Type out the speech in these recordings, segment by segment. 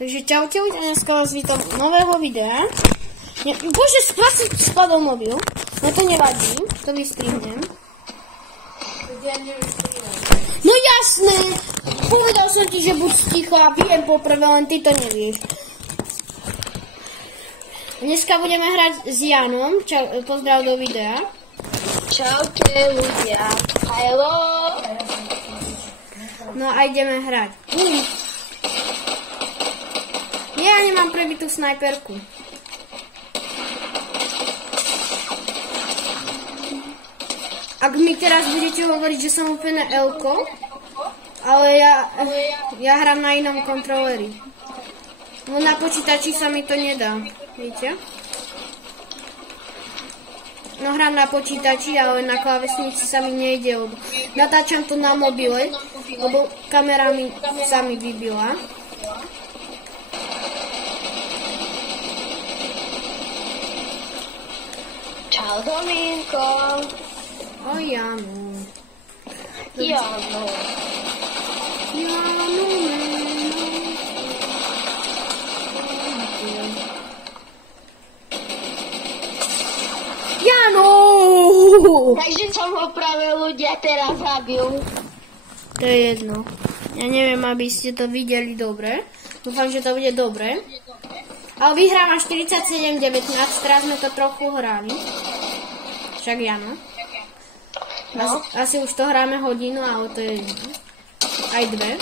Takže čaute, dneska vás vítam nového videa. Bože, spadol mobil. No to nevadí, to vystrihnem. No jasné, povedal som ti, že buď ticho a viem poprvé, len ty to nevieš. Dneska budeme hrať s Janom, pozdrav do videa. Čaute ľudia, hello. No a ideme hrať. Ja nemám prebitú snajperku. Ak mi teraz budete hovoriť, že som úplne elko, ale ja hrám na inom kontroleri. No na počítači sa mi to nedá, viete? No hrám na počítači, ale na klávesnici sa mi nejde. Natáčam to na mobile, lebo kamera mi sa mi vybila. Čau Domínko. O Janu. Janu. Janu. Janu! Takže som ho práve ľudia teraz zabil. To je jedno. Ja neviem, aby ste to videli dobre. Dúfam, že to bude dobre. Ale vyhrám až 47-19, teraz sme to trochu hrali. Však Jano. No. Asi už to hráme hodinu, ale to je aj dve.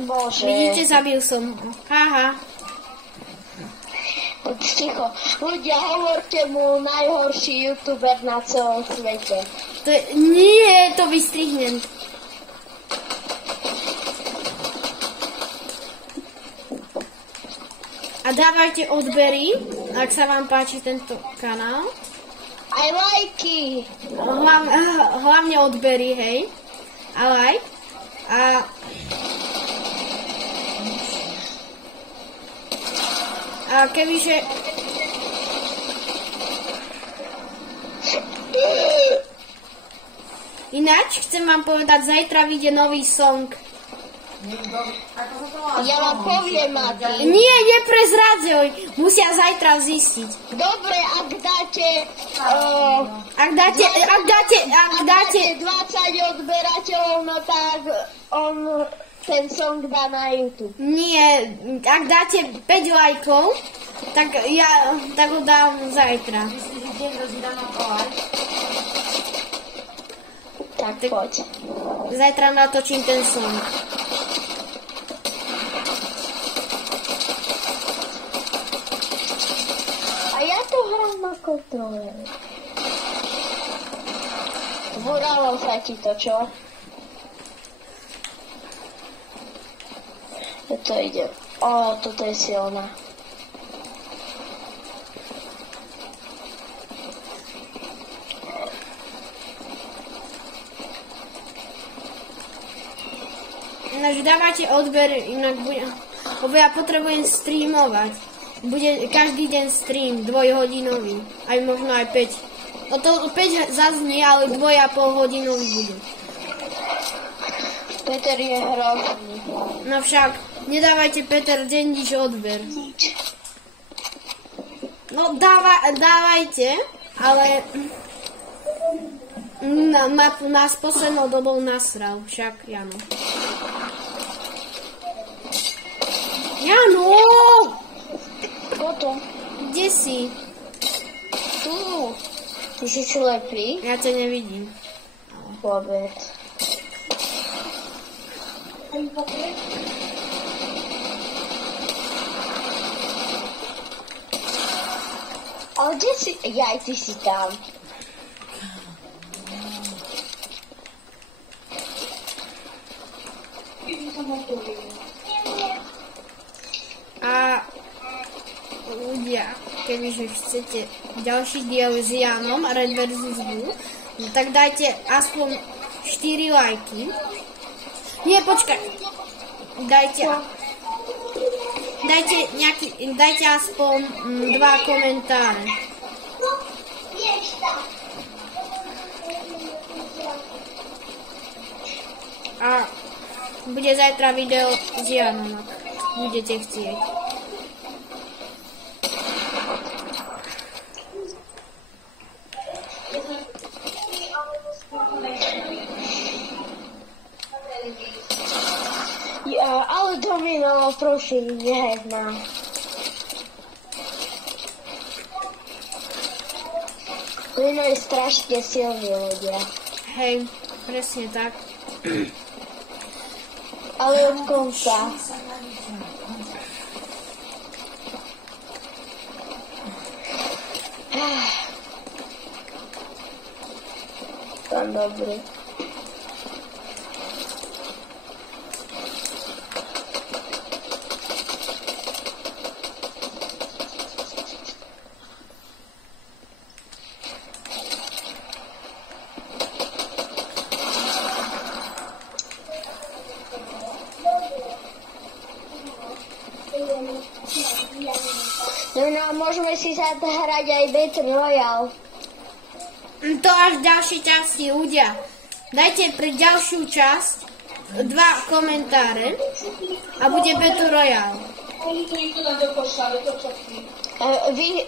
Bože. Vidíte, zabil som ho. Haha. Poď ticho. Ľudia, hovorte mu najhorší youtuber na celom svete. Nie, to vystrihnem. A dávajte odbery, ak sa vám páči tento kanál. Aj lajky. Hlavne odbery, hej. A like. A kebyže... Ináč, chcem vám povedať, zajtra vyjde nový song. Ja vám poviem, Mati. Nie, neprezradzuj. Musia zajtra zistiť. Dobre, ak dáte 20 odberateľov, no tak on ten song dá na YouTube. Nie, ak dáte 5 lajkov, tak ho dám zajtra. Tak poď. Zajtra natočím ten song. Ja to hrám na kontroleri. Zvoralo sa ti to, čo? To ide. Toto je silná. Ináč dávate odber, inak bude... Lebo ja potrebujem streamovať. Bude každý deň stream, 2-hodinový, aj možno aj 5. O to 5 zaznie, ale 2,5 hodinový bude. Peter je hrozný. No však, nedávajte Peter deň nič odber. No dávajte, ale nás poslednou dobou nasral, však Jano. Jano! Potom. Kde si? Tu. Ty si slepý? Ja ťa nevidím. Vôbec. Ale kde si? Jaj, ty si tam. A ľudia, kebyže chcete ďalší diel s Janom, Red vs. Blue, tak dajte aspoň 4 lajky. Nie, počkaj. Dajte aspoň 2 komentáre. A Bude zajtra video s Janom, ak budete chcieť. Ja, ale domino, prosím, nehrná. Domino je strašne silný ľudia. Hej, presne tak. Ale od konca. Pán dobrý. No a môžeme si zahrať aj Battle Royale. To až v ďalšej časti ľudia. Dajte pre ďalšiu časť 2 komentáre a bude Battle Royale.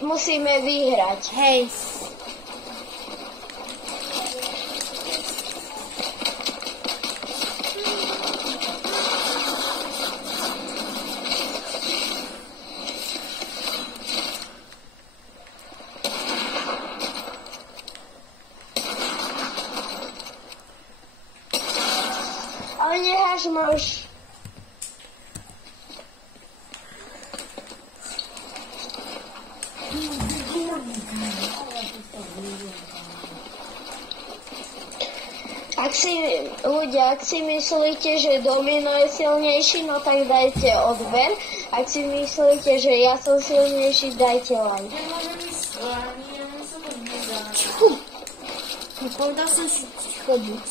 Musíme vyhrať. Hej. Ale neháš máš. Ak si myslíte, že domino je silnejší, no tak dajte odber. Ak si myslíte, že ja som silnejší, dajte like. Povedal som si chobuť.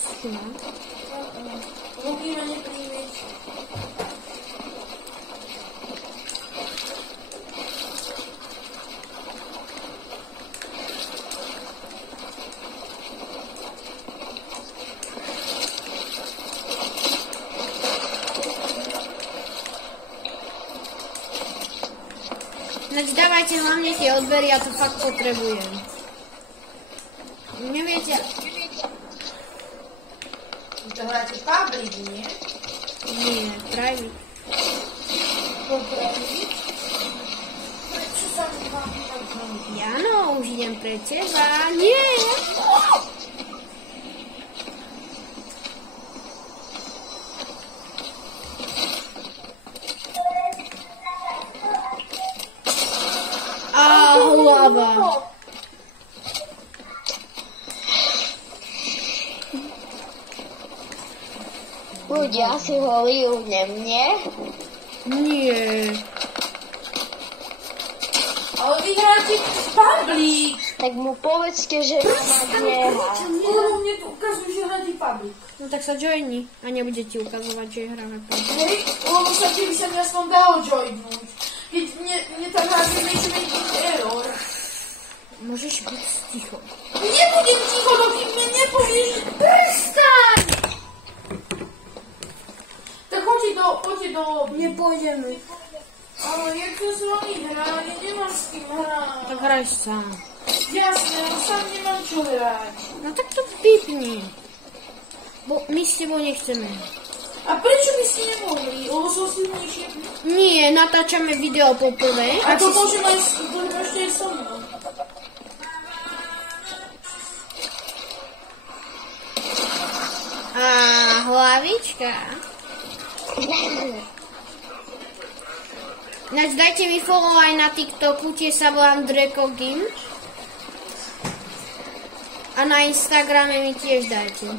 Ináč dávajte hlavne tie odbery, ja to fakt potrebujem. Neviete... To hráte Public, nie? Nie, Private. Prečo sa mi vám tak zaujíma? Jano, už idem pre teba. Nie! Hlava. Ľudia si ho líhne mne. Nie. Ale vy hráte Public. Tak mu povedzte, že ma nehrá. Lebo mne tu ukazujú, že hráte Public. No tak sa joini a nebude ti ukazovať, že hráme Public. Hej, lebo sa keby sa mi aspoň dalo joinúť. Keď mne tam hráte niečo error. Môžeš byť ticho. Nebudem ticho, dokým mne nepovieš. Prestaň! Tak poďte do... Nepôjdeme. Ale jak to s vami hrá, ja nemám s kým hrať. Tak hraj sám. Jasné, no sám nemám čo hrať. No tak to vypni. Bo my s tebou nechceme. A prečo by ste nemohli? Lebo som silnejšie. Nie, natáčame video poprvé. A to môžem aj so mnou. A hlavička. Ináč dajte mi follow aj na TikToku, tiež sa volám Dreko Game. A na Instagrame mi tiež dajte.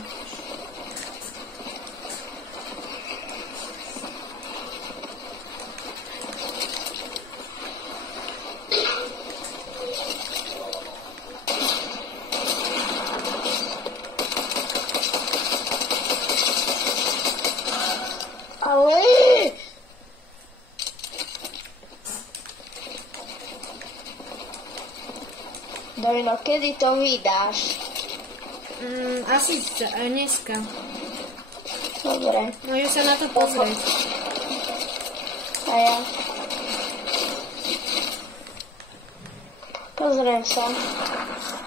Ale... Domino, kedy to vydáš? Asi dneska. Dobre. Môžem sa na to pozrieť. A ja. Pozriem sa.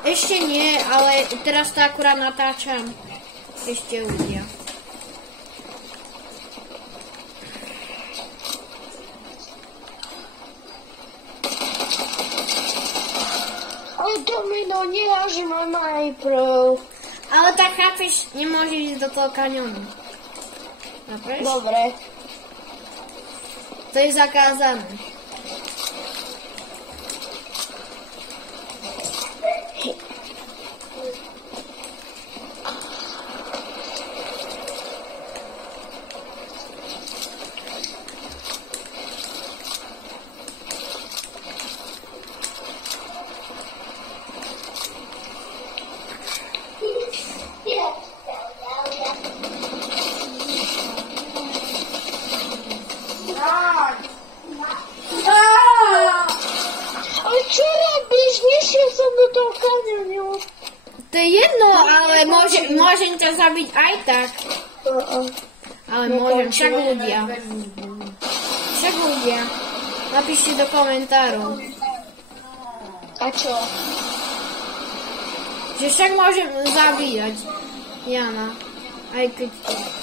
Ešte nie, ale teraz to akurát natáčam. Ešte ľudia. Ale domino, nehažme najprv. Ale tak chápeš, nemôžeš ísť do toho kaňonu. Chápeš? Dobre. To je zakázané. Ale čo robíš? Nešiel som do toho kaňonu. To je jedno, ale môžem ťa zabiť aj tak. Ale môžem, však ľudia. Však ľudia. Napíšte do komentárov. A čo? Že však môžem zabíjať Jana. Aj keď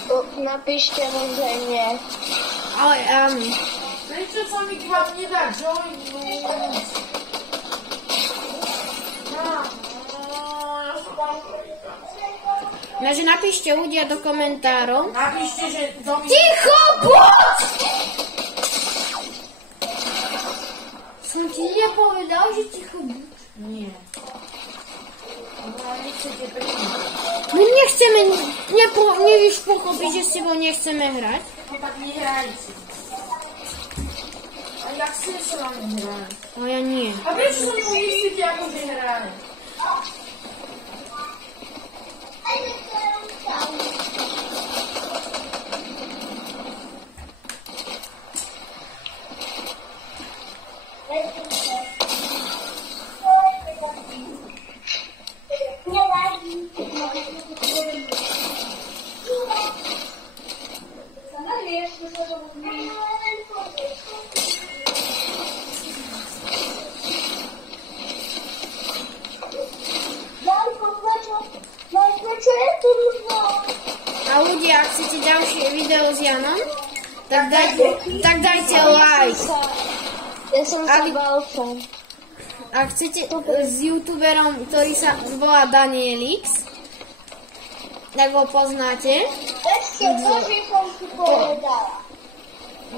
to. Napíšte mu, že nie. Ale áno. Prečo sa mi k vám nedá joinúť? Takže napíšte ľudia do komentárov. Napíšte, že Dominik... Ticho, poď! Som ti nepovedal, že ticho buď. Nie. Nechcete prísť. My nechceme, nevíš pochopiť, že s tebou nechceme hrať? No tak nehrajte. A jak si sa vám hrať? A ja nie. A prečo sa mi uistíte, ako že hrať? A ľudia, ak chcete ďalšie video s Janom, tak dajte like. Ja som sa bál som. Ak chcete s youtuberom, ktorý sa volá Danielix, tak ho poznáte, Ešte to, že som si povedala.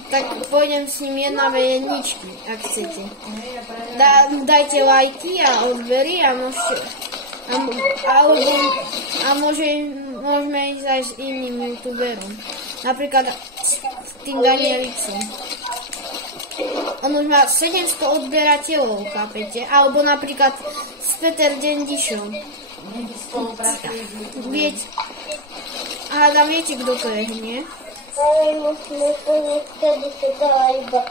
tak pôjdem s ním jedna jedničky, ak chcete. Dajte lajky a odbery a môžete... A môžeme ísť aj s iným youtuberom. Napríklad s tým Danielixom. On už má 700 odberateľov, chápete? Alebo napríklad s Peter Dendišom. Viete, viete, kto to je, nie? Ale musíme povedať, vtedy sa dala iba.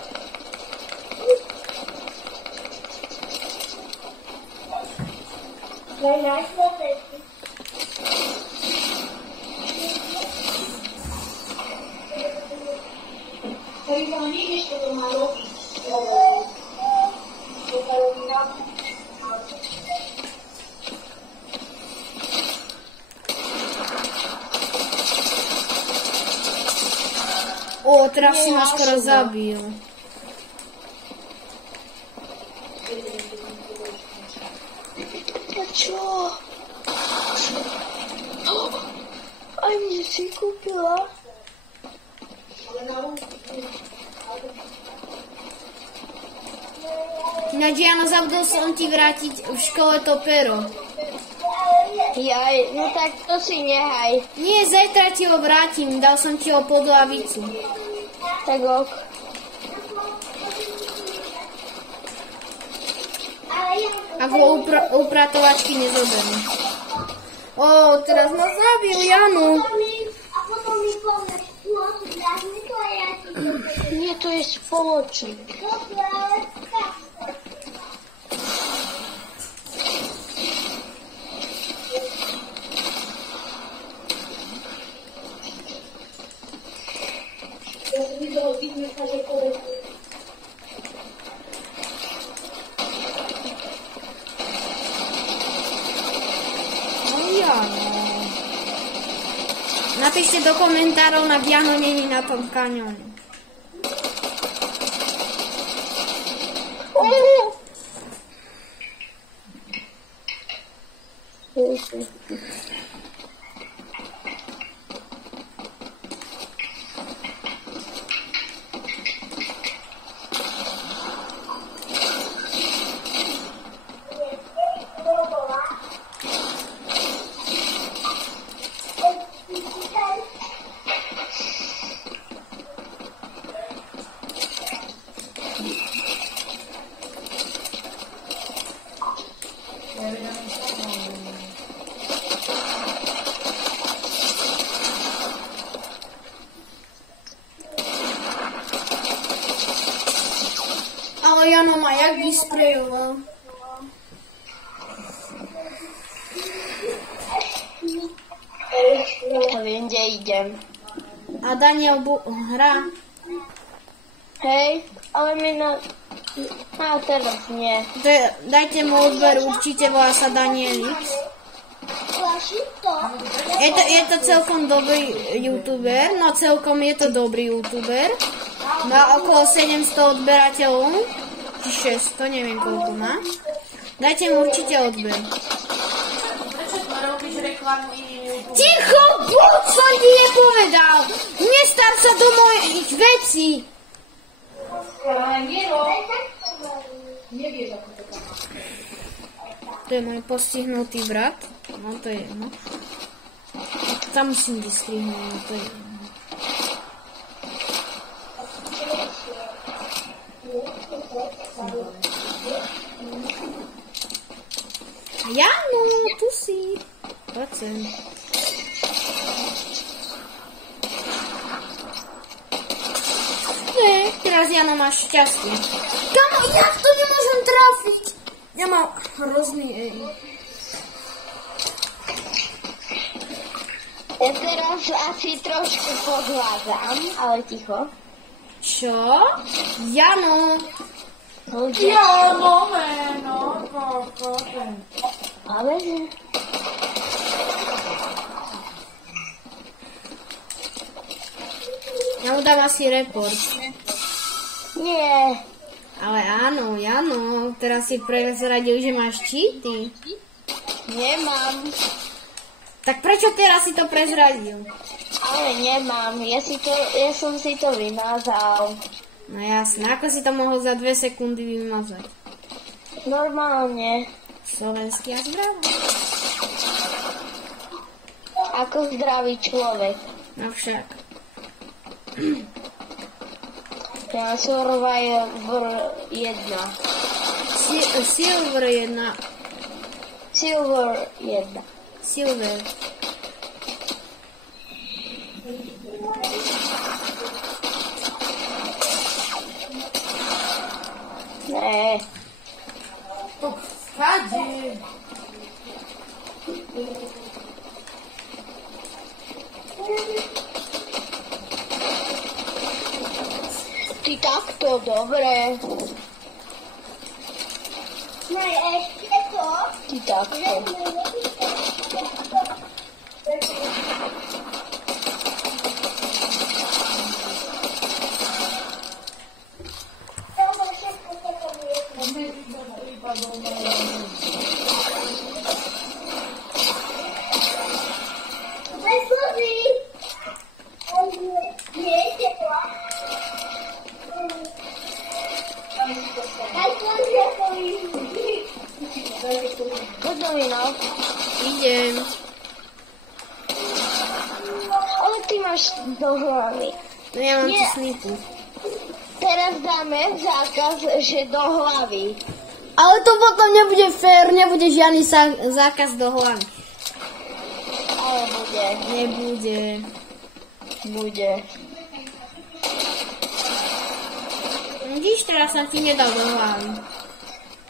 O, teraz si ma skoro zabil. A čo? Aj mne si kúpila. Ináč, Jano, zabudol som ti vrátiť v škole to pero. Jaj, no tak to si nehaj. Nie, zajtra ti ho vrátim, dal som ti ho pod lavicu. Tak ok. Ak ho upratovačky nezoberú. Ó, teraz ma zabil Janu. Nie, to je spoločný. No ja, no. Napíšte do komentárov, na Biano není na tom kaňone. Ale Jano ma jak vysprejoval. Viem, kde idem. A Daniel hrá. Hej, ale mi na... A teraz nie. Dajte mu odber, určite volá sa Danielix. Je to celkom dobrý youtuber, no celkom je to dobrý youtuber. Má okolo 700 odberateľov, či 600, neviem koľko má. Dajte mu určite odber. Prečo to robíš reklamu iným youtuberom? Ticho, buď som ti nepovedal! Nestar sa do mojich vecí! Nevieš, ako to tam má. To je môj postihnutý brat. No to je jedno. Tam musím vystrihnúť, no to je jedno. A Jano, tu si. Poď sem. Ne, teraz Jano máš šťastie. Kamo, ja to nemôžem trafiť. Ja mám hrozný aim. Ja teraz asi trošku podvádzam, ale ticho. Čo? Jano. Ja, moment, no, koľko. Ale... Ja mu dám asi report. Nie. Ale áno, Jano, teraz si prezradil, že máš cheaty. Nemám. Tak prečo teraz si to prezradil? Ale nemám. Ja som si to vymazal. No jasné, ako si to mohol za 2 sekundy vymazať? Normálne. Slovenský a zdravo. Ako zdravý človek. No však. Ja Survivor 1. Silver 1. Silver 1. Silver. Ne. Skade. Ty takto, dobre. No ešte to. Ty takto. Poď mi no. Idem. Ale ty máš do hlavy. No ja mám tu Nie. snipu. Teraz dáme zákaz, že do hlavy. Ale to potom nebude fér, nebude žiadny zákaz do hlavy. Ale bude. Nebude. Bude. Vidíš, teraz som ti nedal do hlavy.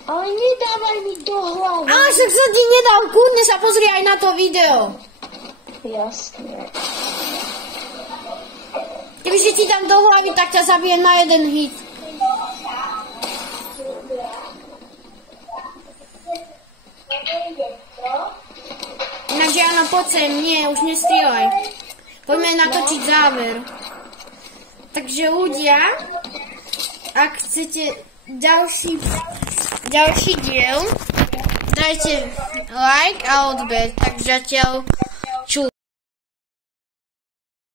Ale nedávaj mi do hlavy. Ale však som ti nedal, kľudne sa pozri aj na to video. Jasné. Kebyže ti dám do hlavy, tak ťa zabijem na jeden hit. Takže áno, poď sem, nie, už nestrieľaj. Poďme natočiť záver. Takže ľudia, ak chcete ďalší diel, dajte like a odber. Tak zatiaľ